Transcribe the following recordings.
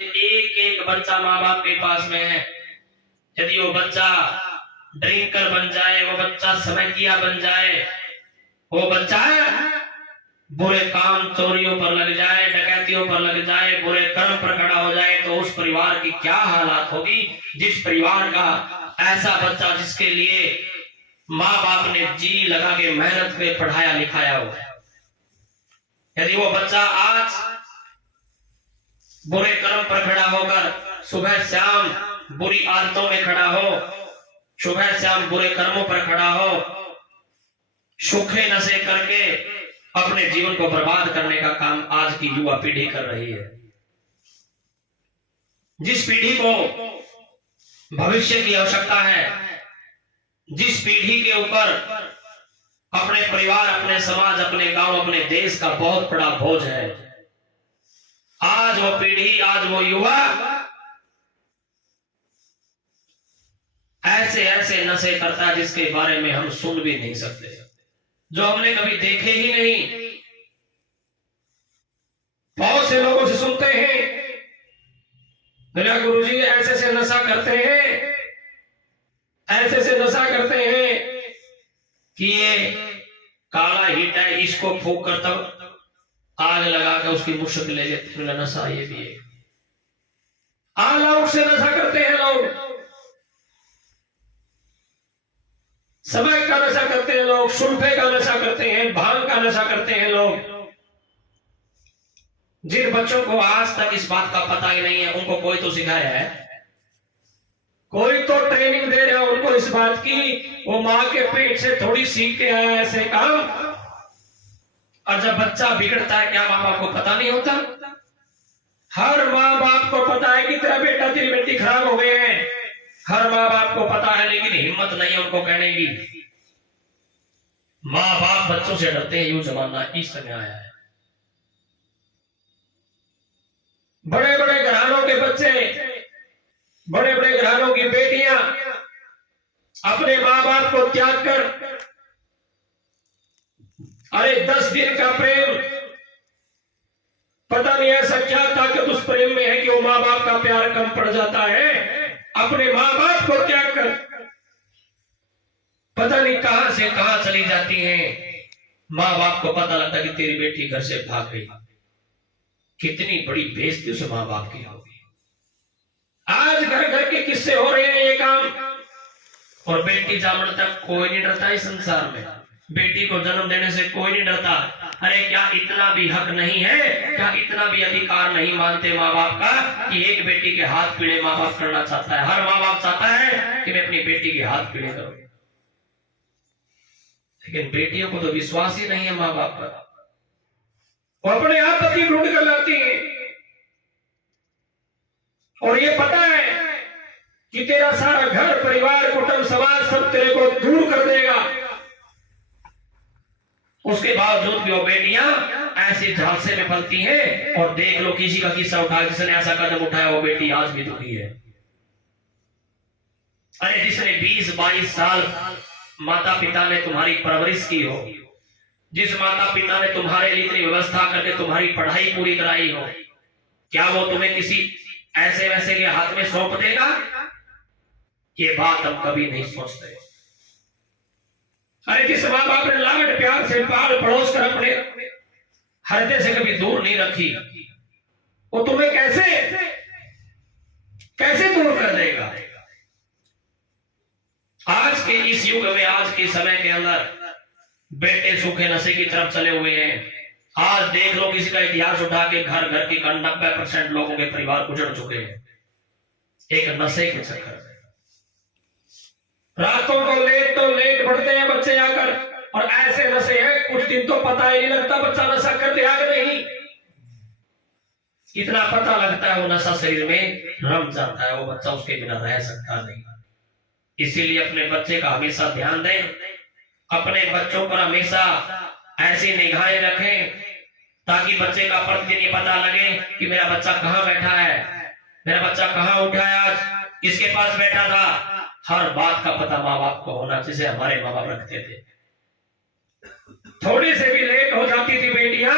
एक एक बच्चा माँ बाप के पास में है। यदि वो बच्चा ड्रिंकर बन जाए, वो बच्चा समैकिया बन जाए, वो बच्चा बुरे काम चोरियों पर लग जाए, डकैतियों पर लग जाए, बुरे कर्म पर खड़ा हो जाए, तो उस परिवार की क्या हालात होगी। जिस परिवार का ऐसा बच्चा जिसके लिए माँ बाप ने जी लगा के मेहनत पे पढ़ाया लिखाया हो, यदि वो बच्चा आज बुरे कर्म पर खड़ा होकर सुबह शाम बुरी आदतों में खड़ा हो, सुबह शाम बुरे कर्मों पर खड़ा हो, सूखे नशे करके अपने जीवन को बर्बाद करने का काम आज की युवा पीढ़ी कर रही है। जिस पीढ़ी को भविष्य की आवश्यकता है, जिस पीढ़ी के ऊपर अपने परिवार, अपने समाज, अपने गांव, अपने देश का बहुत बड़ा बोझ है, आज वो पीढ़ी, आज वो युवा ऐसे ऐसे नशे करता है जिसके बारे में हम सुन भी नहीं सकते, जो हमने कभी देखे ही नहीं। बहुत से लोगों से सुनते हैं, मेरा गुरुजी ऐसे से नशा करते हैं, ऐसे से नशा करते हैं कि ये काला हिट है, इसको फूंक कर तब आग लगा के उसकी मुश्क ले लेते हैं। नशा ये भी है। आलाउट से नशा करते हैं लोग, समय का नशा करते हैं लोग, सुल्फे का नशा करते हैं, भांग का नशा करते हैं लोग। जिन बच्चों को आज तक इस बात का पता ही नहीं है, उनको कोई तो सिखाया है, कोई तो ट्रेनिंग दे रहा है उनको इस बात की। वो माँ के पेट से थोड़ी सीख के आया ऐसे काम। और जब बच्चा बिगड़ता है, क्या माँ बाप को पता नहीं होता? हर माँ बाप को पता है कि तेरा बेटा तेरी बेटी खराब हो गए हैं, हर माँ बाप को पता है, लेकिन हिम्मत नहीं है उनको कहने की। माँ बाप बच्चों से डरते हैं, यूं जमाना इस समय आया है। बड़े बड़े घरानों के बच्चे, बड़े बड़े घरानों की बेटियां अपने माँ बाप को त्याग कर, अरे 10 दिन का प्रेम, पता नहीं ऐसा क्या ताकत उस प्रेम में है कि वो माँ बाप का प्यार कम पड़ जाता है। अपने माँ बाप को त्याग कर पता नहीं कहां से कहां चली जाती हैं। माँ बाप को पता लगता कि तेरी बेटी घर से भाग गई। कितनी बड़ी बेइज्जती उस माँ बाप की होगी। आज घर घर के किस्से हो रहे हैं ये काम। और बेटी जामन तक कोई नहीं डरता इस संसार में, बेटी को जन्म देने से कोई नहीं डरता। अरे क्या इतना भी हक नहीं है, क्या इतना भी अधिकार नहीं मानते माँ बाप का कि एक बेटी के हाथ पीड़े माँ बाप करना चाहता है? हर माँ बाप चाहता है कि मैं अपनी बेटी के हाथ पीड़े करूं, लेकिन बेटियों को तो विश्वास ही नहीं है माँ बाप पर। वो अपने आप पति ढूंढ कर लाती है, और ये पता है कि तेरा सारा घर परिवार कुटुंब समाज सब तेरे को दूर कर देगा। उसके बावजूद भी वो बेटियां ऐसे झांसे में पलती हैं। और देख लो किसी का किस्सा उठा, जिसने ऐसा कदम उठाया वो बेटी आज भी दुखी है। अरे जिसने 20-22 साल माता पिता ने तुम्हारी परवरिश की हो, जिस माता पिता ने तुम्हारे लिए इतनी व्यवस्था करके तुम्हारी पढ़ाई पूरी कराई हो, क्या वो तुम्हें किसी ऐसे वैसे के हाथ में सौंप देगा? ये बात हम कभी नहीं सोचते। अरे जिस माँ बाप ने लाड प्यार से पाल पड़ोस कर अपने हृदय से कभी दूर नहीं रखी, वो तुम्हें कैसे दूर कर देगा? आज के इस युग में, आज के समय के अंदर बेटे सूखे नशे की तरफ चले हुए हैं। आज देख लो किसी का इतिहास उठा के, घर घर के 90% लोगों के परिवार उजड़ चुके हैं एक नशे के चक्कर में। रातों को लेट बढ़ते हैं बच्चे आकर, और ऐसे नशे हैं कुछ दिन तो पता ही नहीं लगता बच्चा नशा कर दिया कि नहीं। इतना पता लगता है वो नशा शरीर में रम जाता है, वो बच्चा उसके बिना रह सकता नहीं। इसीलिए अपने बच्चे का हमेशा ध्यान दें, अपने बच्चों पर हमेशा ऐसी निगाहें रखें ताकि बच्चे का प्रतिदिन ये पता लगे कि मेरा बच्चा कहाँ बैठा है, मेरा बच्चा कहाँ उठा है, आज किसके पास बैठा था। हर बात का पता माँ बाप को होना, जिसे हमारे माँ बाप रखते थे। थोड़ी से भी लेट हो जाती थी बेटियां,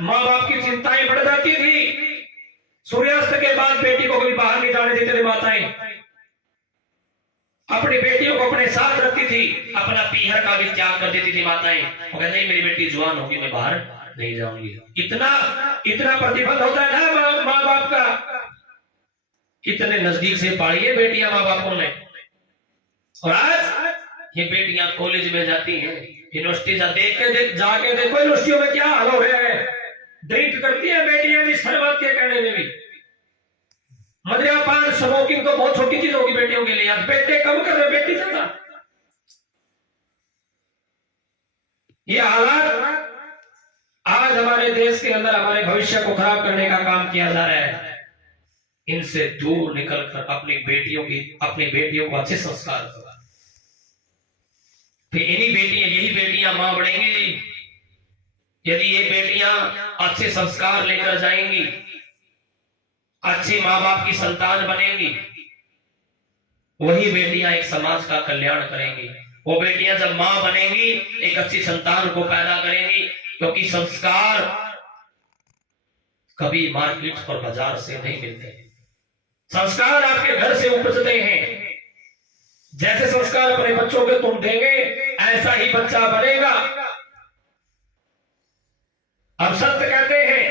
माँ बाप की चिंताएं बढ़ जाती थी। सूर्यास्त के बाद बेटी को कभी बाहर नहीं जाने देते थे माताएं। अपनी बेटियों को अपने साथ रखती थी, अपना पीहर का भी त्याग कर देती थी माताएं। वो कहते नहीं, मेरी बेटी जवान होगी, मैं बाहर नहीं जाऊंगी। इतना इतना प्रतिबंध होता है ना माँ बाप का। इतने नजदीक से पालिए बेटियां माँ बापों ने। और आज ये बेटियां कॉलेज में जाती हैं, यूनिवर्सिटी जाके देखो यूनिवर्सिटियों में क्या हाल हो रहा है। ड्रिंक करती है बेटियां भी, शर्मात के कहने में भी। मद्यपान स्मोकिंग तो बहुत छोटी चीज होगी बेटियों के लिए, यार बेटे कम कर रहे, बेटी ज्यादा। ये हालात आज हमारे देश के अंदर हमारे भविष्य को खराब करने का काम किया जा रहा है। इनसे दूर निकलकर अपनी बेटियों को अच्छे संस्कार दो। फिर यही बेटियां मां बढ़ेंगी। यदि ये बेटियां अच्छे संस्कार लेकर जाएंगी, अच्छे माँ बाप की संतान बनेंगी, वही बेटियां एक समाज का कल्याण करेंगी। वो बेटियां जब मां बनेंगी, एक अच्छी संतान को पैदा करेंगी। क्योंकि संस्कार कभी मार्केट और बाजार से नहीं मिलते। संस्कार आपके घर से उपजते हैं। जैसे संस्कार अपने बच्चों को तुम देंगे, ऐसा ही बच्चा बनेगा। अब संत कहते हैं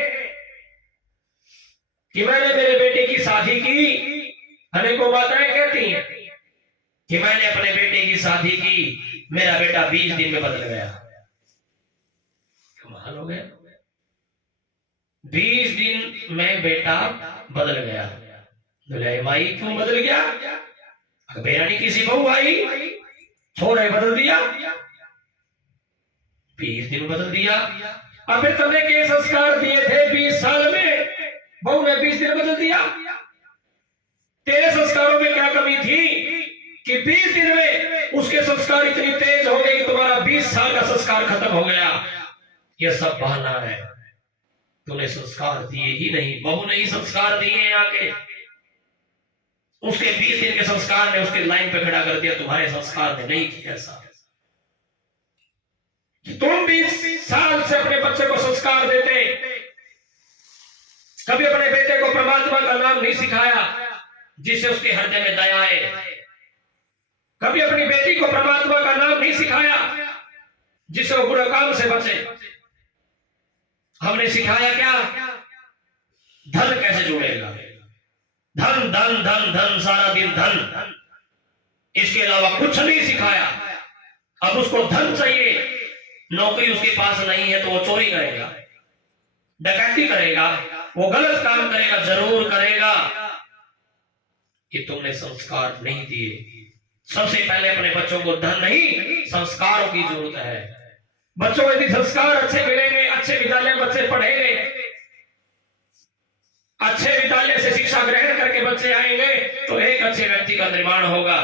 कि मैंने मेरे बेटे की शादी की। अनेकों माताएं कहती हैं कि मैंने अपने बेटे की शादी की, मेरा बेटा 20 दिन में बदल गया। कमाल हो गया, 20 दिन में बेटा बदल गया। बोले माई क्यों बदल गया? बेरानी किसी बहू आई, छोरे बदल दिया, 20 दिन बदल दिया। अब फिर तुमने के संस्कार दिए थे 20 साल में, बहू ने 20 दिन बदल दिया। तेरे संस्कारों में क्या कमी थी कि 20 दिन में उसके संस्कार इतनी तेज हो गई, तुम्हारा 20 साल का संस्कार खत्म हो गया। यह सब बहाना है। तूने संस्कार दिए ही नहीं, बहू ने ही संस्कार दिए आके। उसके 20 दिन के संस्कार ने उसके लाइन पे खड़ा कर दिया, तुम्हारे संस्कार ने नहीं किया। ऐसा तुम 20 साल से अपने बच्चे को संस्कार देते, कभी अपने बेटे को परमात्मा का नाम नहीं सिखाया जिससे उसके हृदय में दया आए। कभी अपनी बेटी को परमात्मा का नाम नहीं सिखाया जिससे वो बुरे काम से बचे। हमने सिखाया क्या? धन कैसे जोड़ेगा, धन धन धन धन, सारा दिन धन, इसके अलावा कुछ नहीं सिखाया। अब उसको धन चाहिए, नौकरी उसके पास नहीं है तो वो चोरी करेगा, डकैती करेगा, वो गलत काम करेगा, जरूर करेगा। कि तुमने संस्कार नहीं दिए। सबसे पहले अपने बच्चों को धन नहीं, संस्कारों की जरूरत है। बच्चों को यदि संस्कार अच्छे मिलेंगे, अच्छे विद्यालय में बच्चे पढ़ेंगे, अच्छे विद्यालय से शिक्षा ग्रहण करके बच्चे आएंगे, तो एक अच्छे व्यक्ति का निर्माण होगा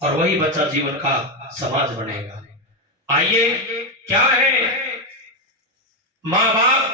और वही बच्चा जीवन का समाज बनेगा। आइए, क्या है माँ बाप